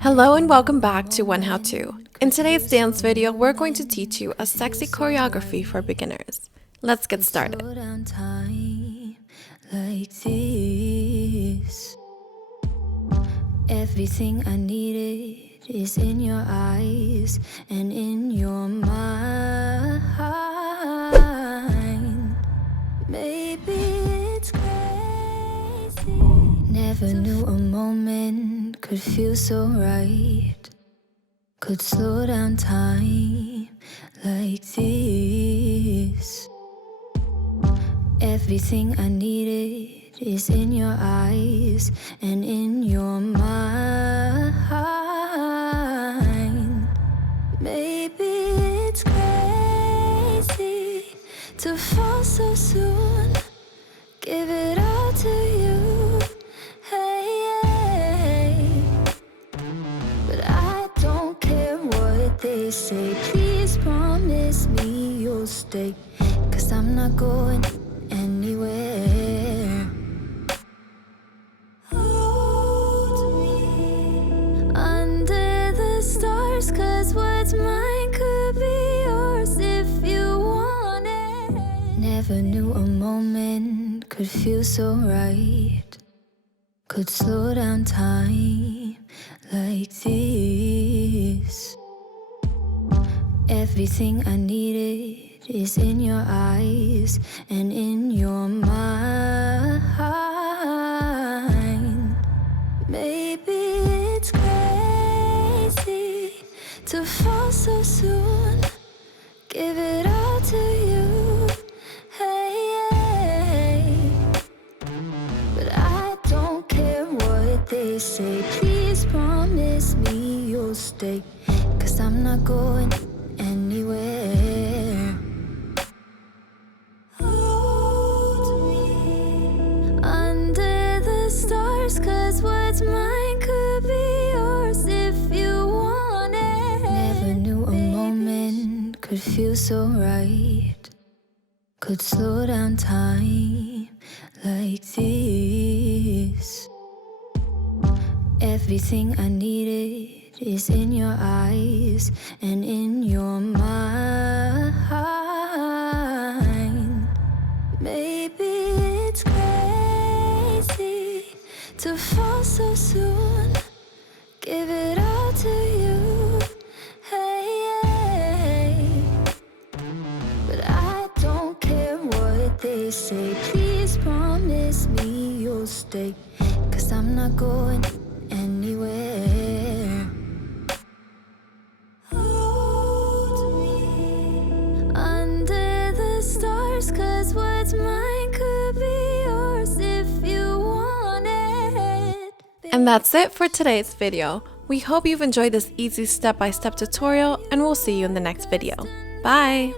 Hello and welcome back to OneHowTo. In today's dance video, we're going to teach you a sexy choreography for beginners. Let's get started. Slow down time like this. Everything I needed is in your eyes and in your mind. Maybe it's crazy. Never knew a moment could feel so right. Could slow down time like this. Everything I needed is in your eyes and in your mind. Maybe it's crazy to fall so soon. Give it all to you, hey. But I don't care what they say. Please promise me you'll stay, 'cause I'm not going anywhere. Hold me under the stars, 'cause what's mine could be yours if you want it. Never knew a moment could feel so right. Could slow down time like this. Everything I needed is in your eyes and in your mind. Maybe it's crazy to fall so soon. Give it all to you, hey. But I don't care what they say. Please promise me you'll stay, 'cause I'm not going anywhere. Hold me under the stars, 'cause what's mine could be yours if you want it. Never knew a moment could feel so right. Could slow down time like this. Everything I needed is in your eyes and in your mind. Maybe it's crazy to fall so soon. Give it all to you, hey. But I don't care what they say. Please promise me you'll stay, 'cause I'm not going anywhere. Hold me under the stars, 'cause what's mine could be yours if you want it. And that's it for today's video. We hope you've enjoyed this easy step-by-step tutorial, and we'll see you in the next video. Bye!